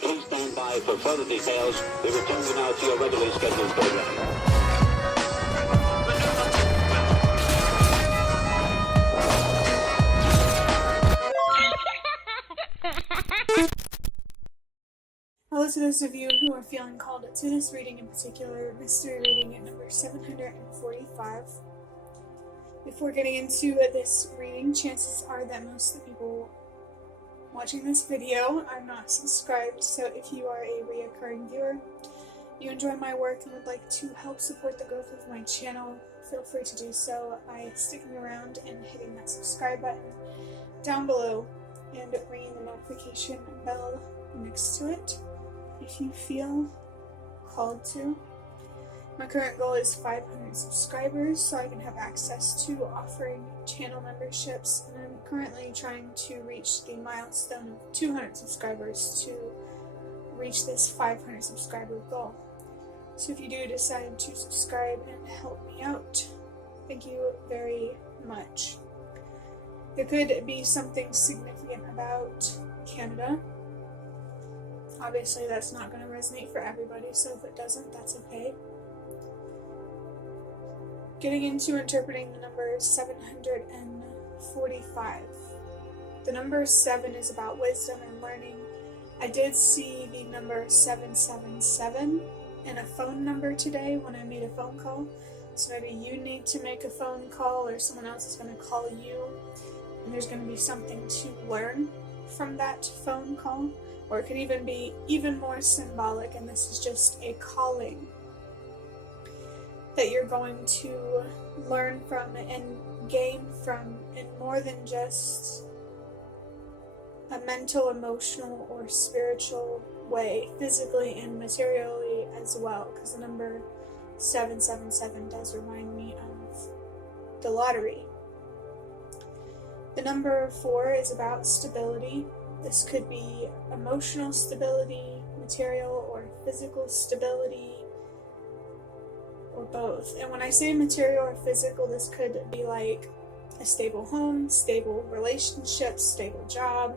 Please stand by for further details. We return you now to your regularly scheduled program. Hello to those of you who are feeling called to this reading in particular, mystery reading at number 745. Before getting into this reading, chances are that most of the people watching this video are not subscribed, so if you are a reoccurring viewer, you enjoy my work and would like to help support the growth of my channel, feel free to do so by sticking around and hitting that subscribe button down below and ringing the notification bell next to it if you feel called to. My current goal is 500 subscribers so I can have access to offering channel memberships, and I'm currently trying to reach the milestone of 200 subscribers to reach this 500 subscriber goal. So if you do decide to subscribe and help me out, thank you very much. There could be something significant about Canada. Obviously that's not going to resonate for everybody, so if it doesn't, that's okay. Getting into interpreting the number 745. The number 7 is about wisdom and learning. I did see the number 777 in a phone number today when I made a phone call. So maybe you need to make a phone call or someone else is going to call you, and there's going to be something to learn from that phone call. Or it could even be even more symbolic, and this is just a calling that you're going to learn from and gain from in more than just a mental, emotional, or spiritual way, physically and materially as well, because the number 777 does remind me of the lottery. The number 4 is about stability. This could be emotional stability, material or physical stability, or both. And when I say material or physical, this could be like a stable home, stable relationship, stable job.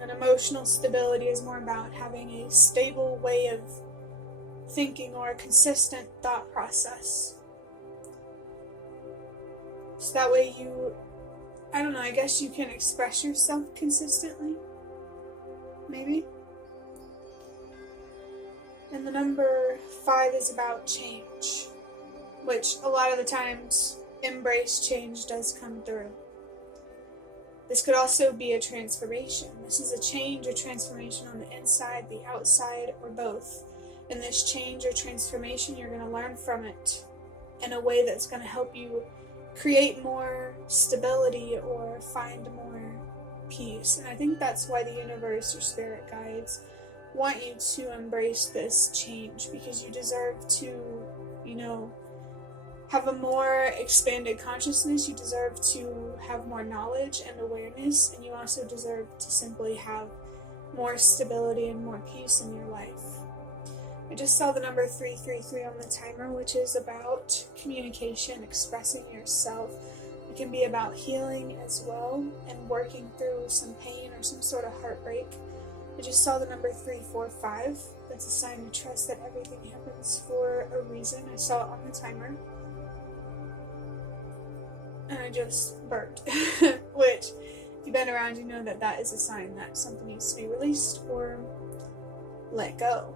And emotional stability is more about having a stable way of thinking or a consistent thought process. So that way I guess you can express yourself consistently, maybe. And the number 5 is about change, which a lot of the times embrace change does come through. This could also be a transformation. This is a change or transformation on the inside, the outside, or both. In this change or transformation, you're going to learn from it in a way that's going to help you create more stability or find more peace. And I think that's why the universe, your spirit guides, want you to embrace this change, because you deserve to, have a more expanded consciousness. You deserve to have more knowledge and awareness, and you also deserve to simply have more stability and more peace in your life. I just saw the number 333 on the timer, which is about communication, expressing yourself. It can be about healing as well and working through some pain or some sort of heartbreak. I just saw the number 345. That's a sign to trust that everything happens for a reason. I saw it on the timer. And I just burped. Which, if you've been around, you know that that is a sign that something needs to be released or let go.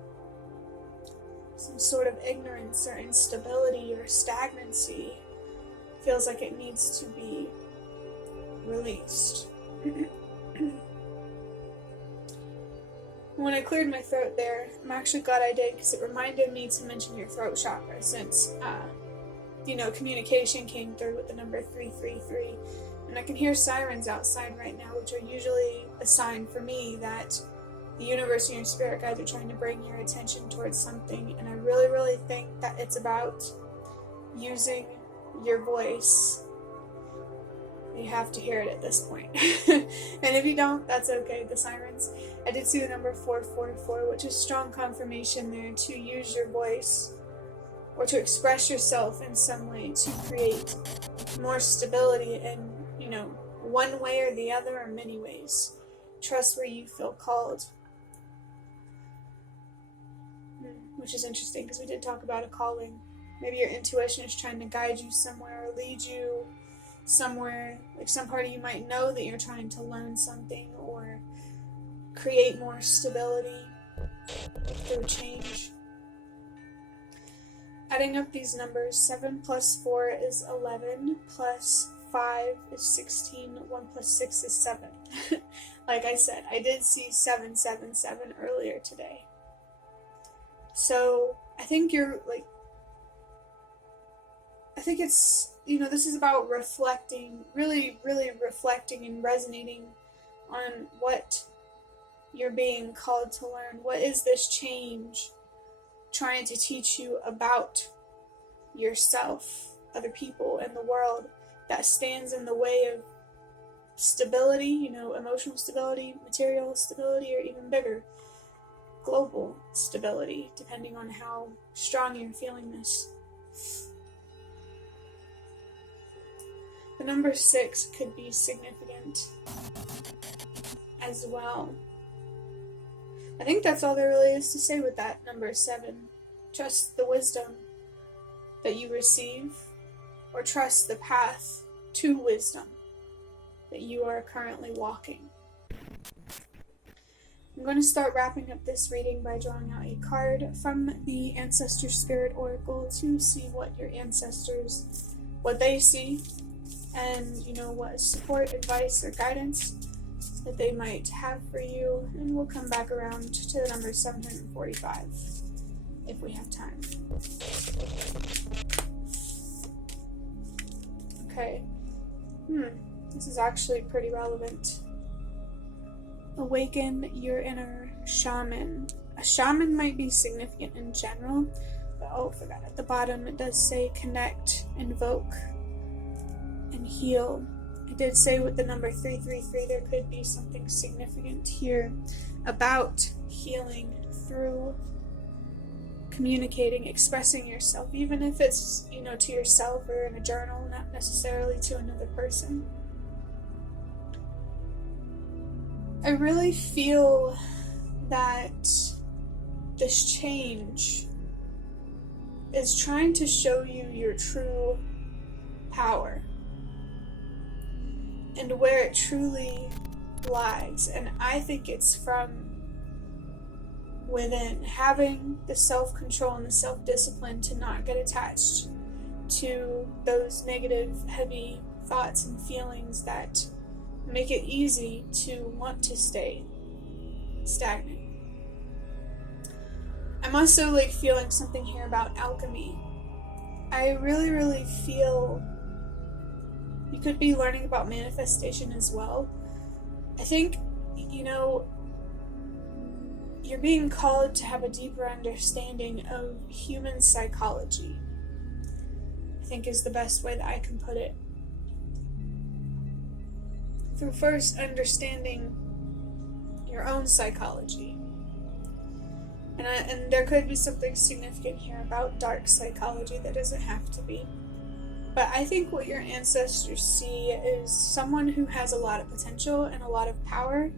Some sort of ignorance or instability or stagnancy feels like it needs to be released. When I cleared my throat there, I'm actually glad I did, because it reminded me to mention your throat chakra, since communication came through with the number 333, and I can hear sirens outside right now, which are usually a sign for me that the universe and your spirit guides are trying to bring your attention towards something. And I really, really think that it's about using your voice. You have to hear it at this point. And if you don't, that's okay. The sirens, I did see the number 444, which is strong confirmation there to use your voice or to express yourself in some way to create more stability in, one way or the other or many ways. Trust where you feel called. Which is interesting because we did talk about a calling. Maybe your intuition is trying to guide you somewhere or lead you somewhere. Like some part of you might know that you're trying to learn something or create more stability through change. Adding up these numbers, 7 plus 4 is 11, plus 5 is 16, 1 plus 6 is 7. Like I said, I did see 777 earlier today. So I think it's, this is about reflecting, really, really reflecting and resonating on what you're being called to learn. What is this change trying to teach you about yourself, other people, and the world that stands in the way of stability, emotional stability, material stability, or even bigger, global stability, depending on how strong you're feeling this. The number 6 could be significant as well. I think that's all there really is to say with that number 7. Trust the wisdom that you receive, or trust the path to wisdom that you are currently walking. I'm going to start wrapping up this reading by drawing out a card from the Ancestor Spirit Oracle to see what your ancestors, what they see, and what support, advice, or guidance that they might have for you. And we'll come back around to the number 745 if we have time. Okay. This is actually pretty relevant. Awaken your inner shaman. A shaman might be significant in general, but I forgot at the bottom it does say connect, invoke, and heal. It did say with the number 333 there could be something significant here about healing through communicating, expressing yourself, even if it's, to yourself or in a journal, not necessarily to another person. I really feel that this change is trying to show you your true power and where it truly lies. And I think it's from within, having the self-control and the self-discipline to not get attached to those negative, heavy thoughts and feelings that make it easy to want to stay stagnant. I'm also feeling something here about alchemy. I really, really feel you could be learning about manifestation as well. I think, you're being called to have a deeper understanding of human psychology, I think is the best way that I can put it. Through first understanding your own psychology. And there could be something significant here about dark psychology that doesn't have to be. But I think what your ancestors see is someone who has a lot of potential and a lot of power,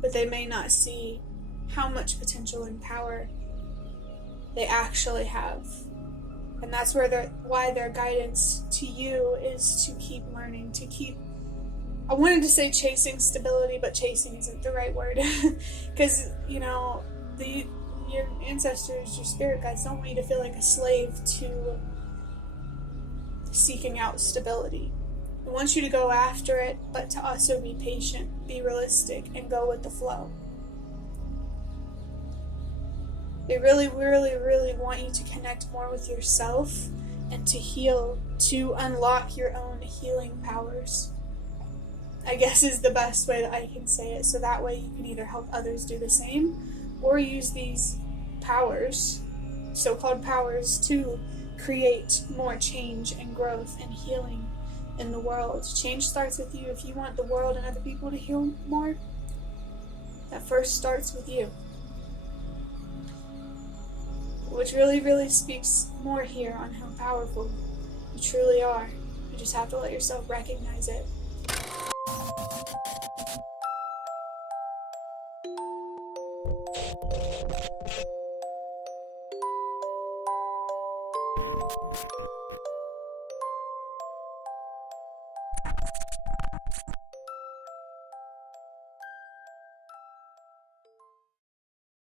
but they may not see how much potential and power they actually have. And that's why their guidance to you is to keep learning, to keep, I wanted to say chasing stability, but chasing isn't the right word. Because, your ancestors, your spirit guides don't want you to feel like a slave to seeking out stability. They want you to go after it, but to also be patient, be realistic, and go with the flow. They really, really, really want you to connect more with yourself and to heal, to unlock your own healing powers, I guess is the best way that I can say it. So that way you can either help others do the same or use these powers, so-called powers, to create more change and growth and healing in the world. Change starts with you. If you want the world and other people to heal more, that first starts with you. Which really speaks more here on how powerful you truly are. You just have to let yourself recognize it.